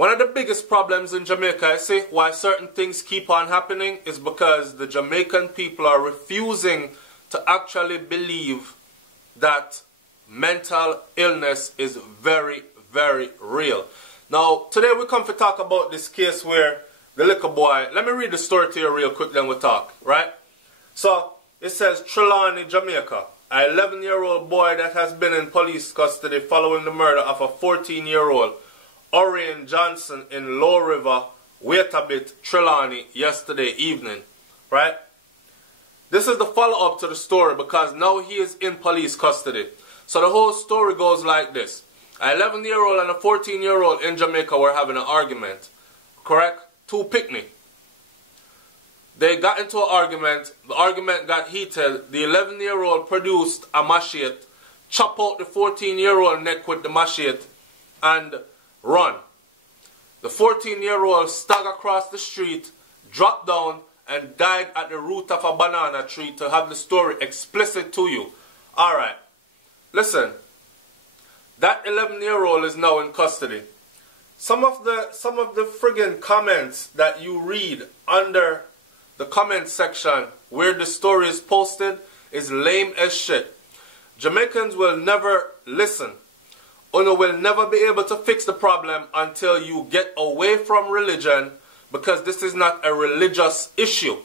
One of the biggest problems in Jamaica, I see, why certain things keep on happening is because the Jamaican people are refusing to actually believe that mental illness is very, very real. Now, today we come to talk about this case where the little boy, let me read the story to you real quick, then we'll talk, right? So, it says, Trelawney, Jamaica, an 11-year-old boy that has been in police custody following the murder of a 14-year-old Orion Johnson in Low River, wait a bit, Trelawney, yesterday evening, right? This is the follow-up to the story because now he is in police custody. So the whole story goes like this. An 11-year-old and a 14-year-old in Jamaica were having an argument, correct? Two picnic. They got into an argument. The argument got heated. The 11-year-old produced a machete, chopped out the 14-year-old neck with the machete, and run. The 14-year-old staggered across the street, dropped down, and died at the root of a banana tree to have the story explicit to you. Alright, listen. That 11-year-old is now in custody. Some of the friggin' comments that you read under the comment section where the story is posted is lame as shit. Jamaicans will never listen. Or will never be able to fix the problem until you get away from religion, because this is not a religious issue.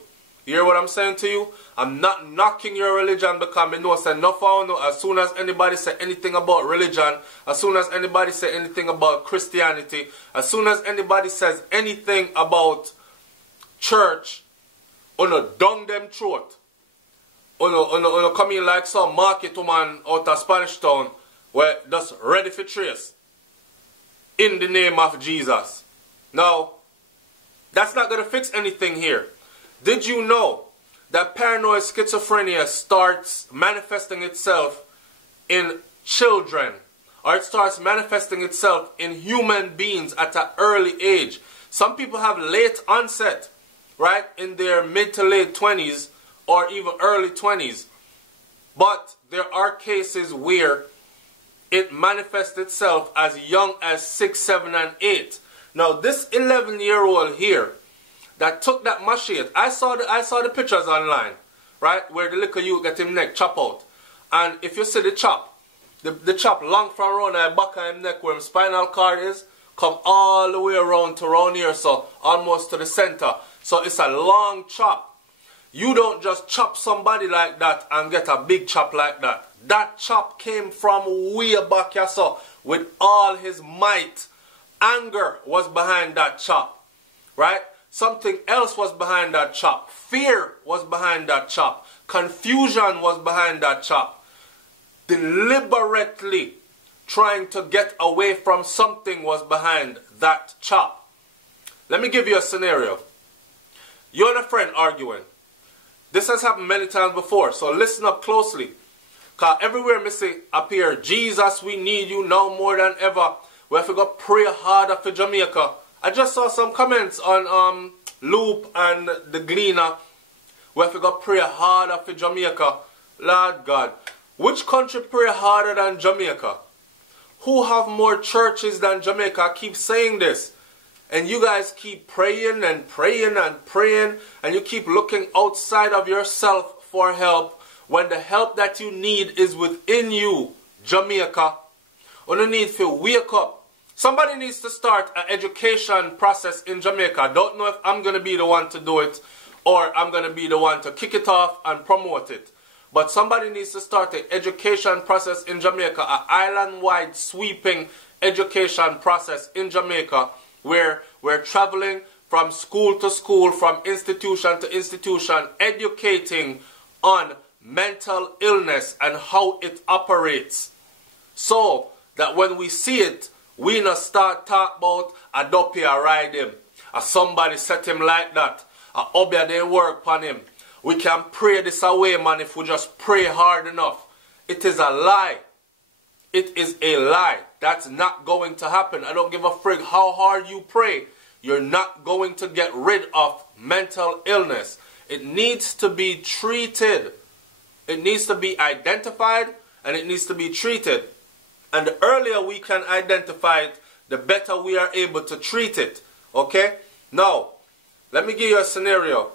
You hear what I'm saying to you? I'm not knocking your religion because I know say no for no. As soon as anybody say anything about religion, as soon as anybody say anything about Christianity, as soon as anybody says anything about church, uno dung them throat. Uno come in like some market woman out of Spanish town where just ready for trace. In the name of Jesus. Now, that's not going to fix anything here. Did you know that paranoid schizophrenia starts manifesting itself in children, or it starts manifesting itself in human beings at an early age? Some people have late onset, right, in their mid to late 20s or even early 20s. But there are cases where it manifests itself as young as 6, 7, and 8. Now, this 11-year-old here that took that machete, I saw the pictures online, right, where the little youth get him neck chop out. And if you see the chop, the chop long from around the back of him neck where his spinal cord is, come all the way around to around here, so almost to the center. So it's a long chop. You don't just chop somebody like that and get a big chop like that. That chop came from way back here, so with all his might. Anger was behind that chop, right? Something else was behind that chop. Fear was behind that chop. Confusion was behind that chop. Deliberately trying to get away from something was behind that chop. Let me give you a scenario. You and a friend arguing. This has happened many times before, so listen up closely. Because everywhere me say appear, Jesus, we need you now more than ever. We have to go pray harder for Jamaica. I just saw some comments on Loop and the Gleaner. We have to go pray harder for Jamaica. Lord God, which country pray harder than Jamaica? Who have more churches than Jamaica? I keep saying this. And you guys keep praying and praying and praying, and you keep looking outside of yourself for help when the help that you need is within you, Jamaica. You need to wake up. Somebody needs to start an education process in Jamaica. I don't know if I'm going to be the one to do it or I'm going to be the one to kick it off and promote it. But somebody needs to start an education process in Jamaica, an island-wide sweeping education process in Jamaica, where we're traveling from school to school, from institution to institution, educating on mental illness and how it operates. So that when we see it, we not start talk about a dopey a ride him, or somebody set him like that, or obia they work on him. We can pray this away, man, if we just pray hard enough. It is a lie. It is a lie. That's not going to happen. I don't give a frig how hard you pray. You're not going to get rid of mental illness. It needs to be treated. It needs to be identified and it needs to be treated. And the earlier we can identify it, the better we are able to treat it. Okay? Now, let me give you a scenario.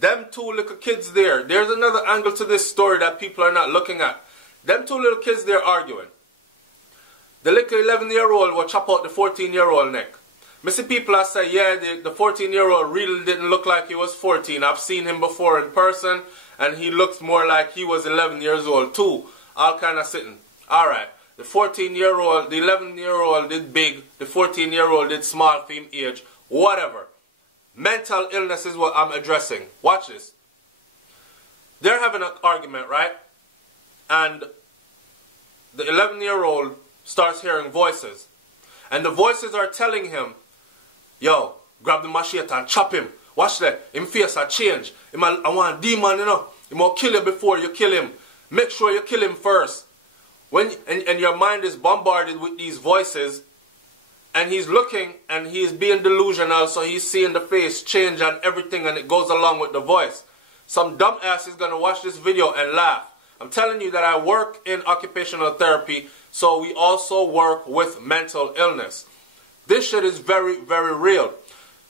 Them two little kids there, there's another angle to this story that people are not looking at. Them two little kids there arguing. The little 11-year-old will chop out the 14-year-old neck. I see people that say, yeah, the 14-year-old really didn't look like he was 14. I've seen him before in person, and he looks more like he was 11 years old too. All kind of sitting. Alright, the 14-year-old, the 11-year-old did big, the 14-year-old did small for him age, whatever. Mental illness is what I'm addressing. Watch this. They're having an argument, right? And the 11-year-old starts hearing voices. And the voices are telling him, yo, grab the machete and chop him. Watch that. Him face a change. I want a demon, you know. He will kill you before you kill him. Make sure you kill him first. And your mind is bombarded with these voices. And he's looking and he's being delusional. So he's seeing the face change and everything. And it goes along with the voice. Some dumbass is going to watch this video and laugh. I'm telling you that I work in occupational therapy. So we also work with mental illness. This shit is very, very real.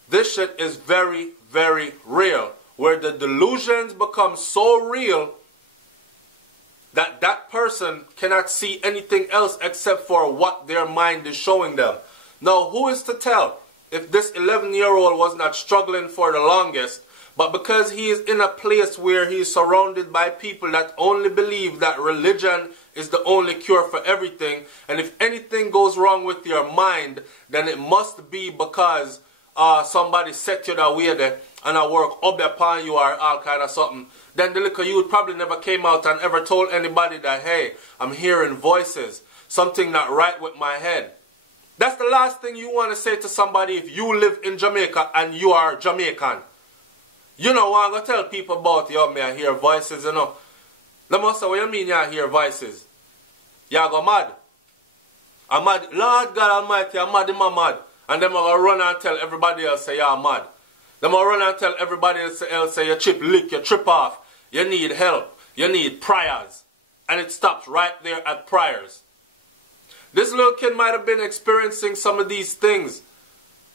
This shit is very, very real. Where the delusions become so real that that person cannot see anything else except for what their mind is showing them. Now, who is to tell if this 11-year-old was not struggling for the longest, but because he is in a place where he is surrounded by people that only believe that religion is the only cure for everything, and if anything goes wrong with your mind, then it must be because somebody set you that way there and I work up upon you or all kind of something. Then the little youth probably never came out and ever told anybody that, hey, I'm hearing voices, something not right with my head. That's the last thing you want to say to somebody if you live in Jamaica and you are Jamaican. You know what I'm going to tell people about, yo, me I hear voices, you know. They must say, what you mean you hear voices? You go mad. I'm mad. Lord God Almighty, I'm mad, I'm mad. And them are going to run and tell everybody else say you're mad. Them are run and tell everybody else say your chip lick, your trip off. You need help. You need prayers. And it stops right there at prayers. This little kid might have been experiencing some of these things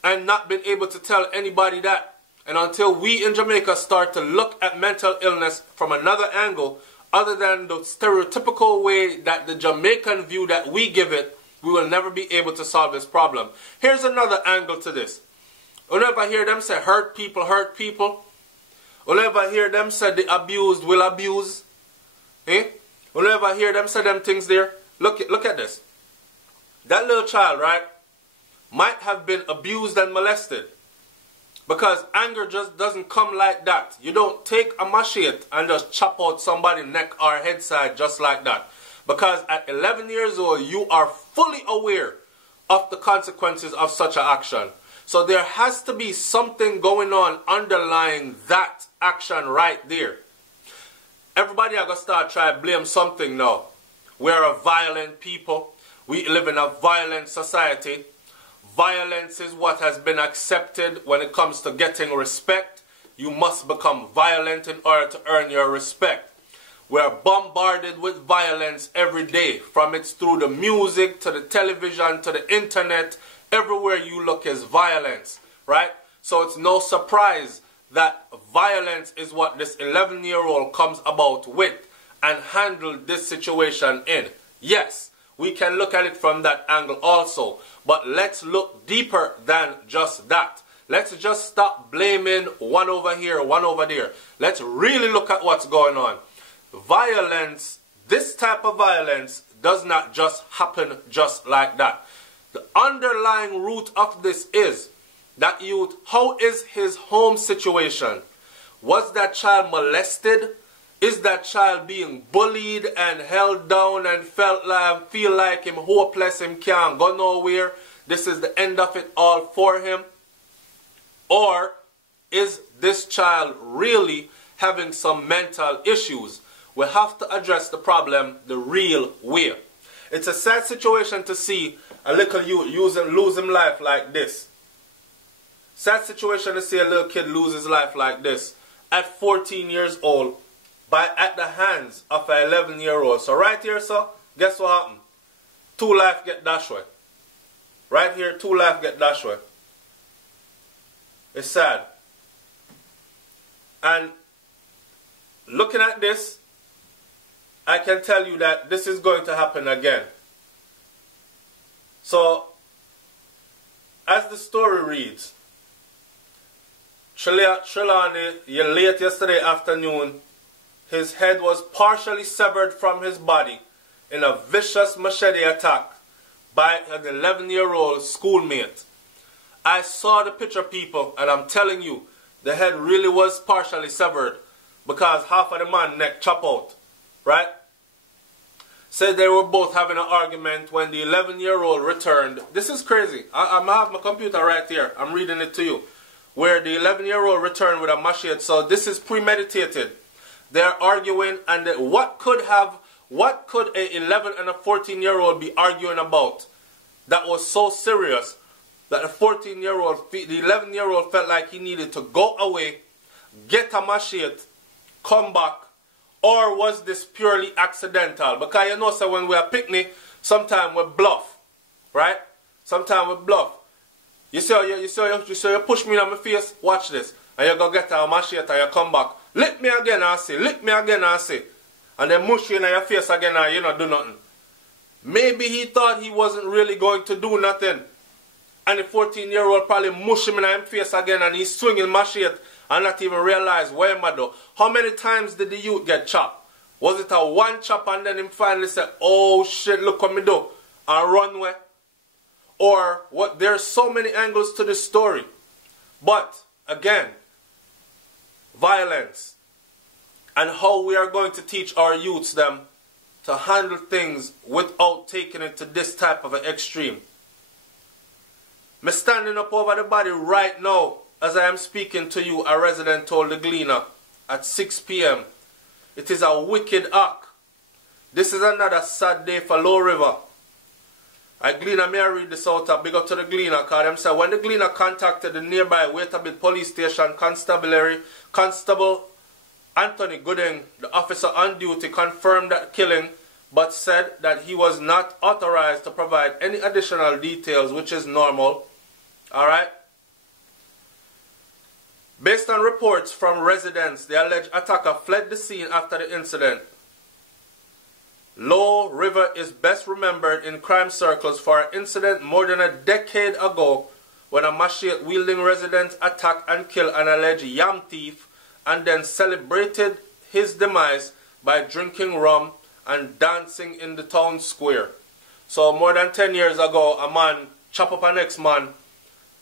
and not been able to tell anybody that. And until we in Jamaica start to look at mental illness from another angle, other than the stereotypical way that the Jamaican view that we give it, we will never be able to solve this problem. Here's another angle to this. Whenever I hear them say hurt people, whenever I hear them say the abused will abuse, whenever I hear them say them things there, look at this. That little child, right, might have been abused and molested. Because anger just doesn't come like that. You don't take a machete and just chop out somebody's neck or head side just like that. Because at 11 years old, you are fully aware of the consequences of such an action. So there has to be something going on underlying that action right there. Everybody are going to start trying to blame something now. We're a violent people. We live in a violent society. Violence is what has been accepted when it comes to getting respect. You must become violent in order to earn your respect. We're bombarded with violence every day. From it's through the music, to the television, to the internet. Everywhere you look is violence, right? So it's no surprise that violence is what this 11-year-old comes about with and handle this situation in. Yes, we can look at it from that angle also. But let's look deeper than just that. Let's just stop blaming one over here, one over there. Let's really look at what's going on. Violence, this type of violence, does not just happen just like that. The underlying root of this is that youth, how is his home situation? Was that child molested? Is that child being bullied and held down and feel like him hopeless, him can't go nowhere? This is the end of it all for him? Or is this child really having some mental issues? We have to address the problem the real way. It's a sad situation to see a little youth lose his life like this. Sad situation to see a little kid lose his life like this at 14 years old at the hands of an 11-year-old. So right here, so guess what happened? 2 lives get dashed away. Right here, 2 life get dashed away. It's sad. And looking at this, I can tell you that this is going to happen again. So, as the story reads, Trelawney, late yesterday afternoon, his head was partially severed from his body in a vicious machete attack by an 11-year-old schoolmate. I saw the picture, people, and I'm telling you, the head really was partially severed because half of the man's neck chopped out, right? Said they were both having an argument when the 11-year-old returned. This is crazy. I have my computer right here. I'm reading it to you. Where the 11-year-old returned with a machete. So this is premeditated. They're arguing, and what could a 11 and a 14-year-old be arguing about that was so serious that the 11-year-old felt like he needed to go away, get a machete, come back? Or was this purely accidental? Because you know, so when we are picnic, sometimes we bluff, right? Sometimes we bluff. You see you push me in my face, watch this. And you go get a machete and you come back. Lick me again and say, lick me again and say. And then mush you in your face again and you don't do nothing. Maybe he thought he wasn't really going to do nothing. And the 14-year-old probably mush him in his face again and he's swinging machete and not even realize where am I do. How many times did the youth get chopped? Was it a one chop and then him finally said, oh shit, look what me do, and run away? Or what? There's so many angles to this story. But again, violence and how we are going to teach our youths them to handle things without taking it to this type of an extreme. Me standing up over the body right now as I am speaking to you, a resident told the Gleaner at 6 p.m. It is a wicked act. This is another sad day for Low River. Gleaner, may I read this out? Big up to the Gleaner, because them say when the Gleaner contacted the nearby Waitabit police station constabulary, Constable Anthony Gooding, the officer on duty, confirmed that killing, but said that he was not authorized to provide any additional details, which is normal. Alright? Based on reports from residents, the alleged attacker fled the scene after the incident. Low River is best remembered in crime circles for an incident more than a decade ago when a machete-wielding resident attacked and killed an alleged yam thief and then celebrated his demise by drinking rum and dancing in the town square. So more than 10 years ago, a man chopped up an ex-man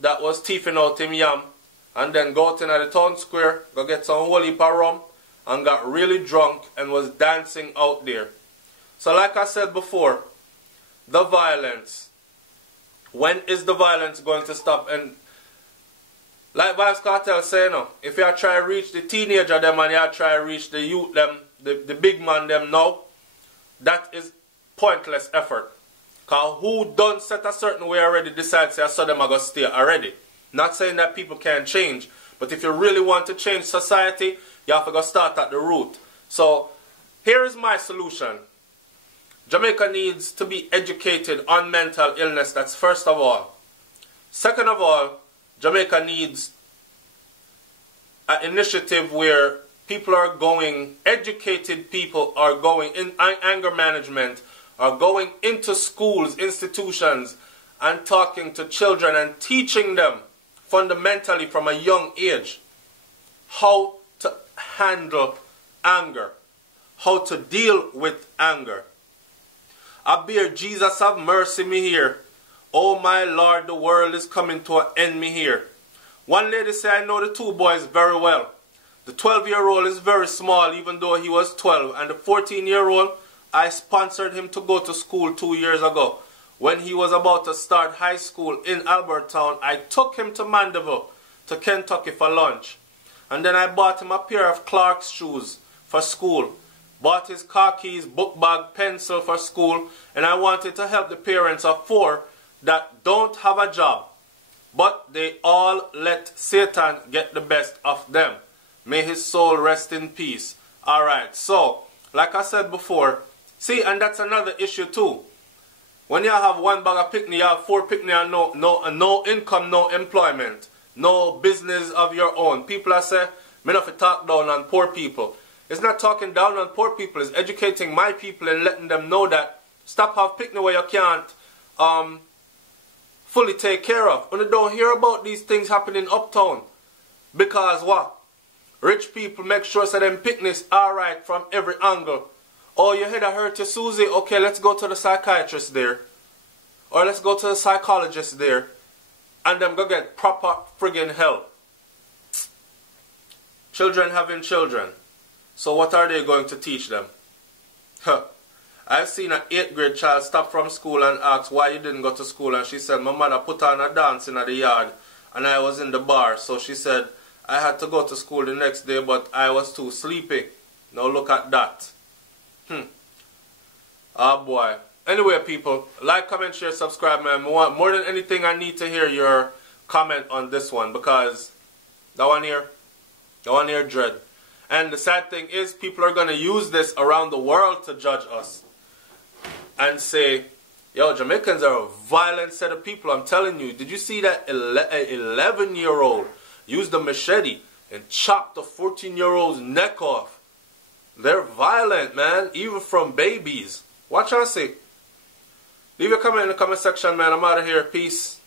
that was thieving out him yam and then go out in the town square, go get some whole heap of rum and got really drunk and was dancing out there. So like I said before, the violence. When is the violence going to stop? And like Vybz Kartel say, no, if you try to reach the teenager them and you try to reach the youth them, the big man them now, that is pointless effort. Because who done set a certain way already decides I saw them are going to stay already. Not saying that people can't change, but if you really want to change society, you have to go start at the root. So here is my solution. Jamaica needs to be educated on mental illness. That's first of all. Second of all, Jamaica needs an initiative where people are going, educated people are going in anger management, are going into schools, institutions, and talking to children and teaching them fundamentally from a young age how to handle anger, how to deal with anger. I bear Jesus have mercy me here. Oh my Lord, the world is coming to an end me here. One lady said, I know the two boys very well. The 12-year-old is very small even though he was 12. And the 14-year-old, I sponsored him to go to school 2 years ago. When he was about to start high school in Albertown, I took him to Mandeville, to Kentucky for lunch. And then I bought him a pair of Clark's shoes for school. Bought his car keys, book bag, pencil for school. And I wanted to help the parents of 4 that don't have a job. But they all let Satan get the best of them. May his soul rest in peace. Alright, so, like I said before, see, and that's another issue too. When you have one bag of picnic, you have 4 picnic and no income, no employment, no business of your own. People are say, me not to talk down on poor people. It's not talking down on poor people. It's educating my people and letting them know that stop have picnic where you can't fully take care of. When you don't hear about these things happening uptown. Because what? Rich people make sure so them picnics are right from every angle. Oh, your head hurt you, Susie. Okay, let's go to the psychiatrist there. Or let's go to the psychologist there. And them go get proper friggin' help. Children having children. So what are they going to teach them? Huh. I've seen an 8th grade child stop from school and ask why you didn't go to school. And she said, my mother put on a dance in the yard. And I was in the bar. So she said, I had to go to school the next day, but I was too sleepy. Now look at that. Oh boy. Anyway, people, like, comment, share, subscribe, man. More than anything, I need to hear your comment on this one, because that one here dread. And the sad thing is, people are going to use this around the world to judge us and say, yo, Jamaicans are a violent set of people. I'm telling you, did you see that 11-year-old used a machete and chopped a 14-year-old's neck off? They're violent, man, even from babies. Watch and see. Leave your comment in the comment section, man. I'm out of here. Peace.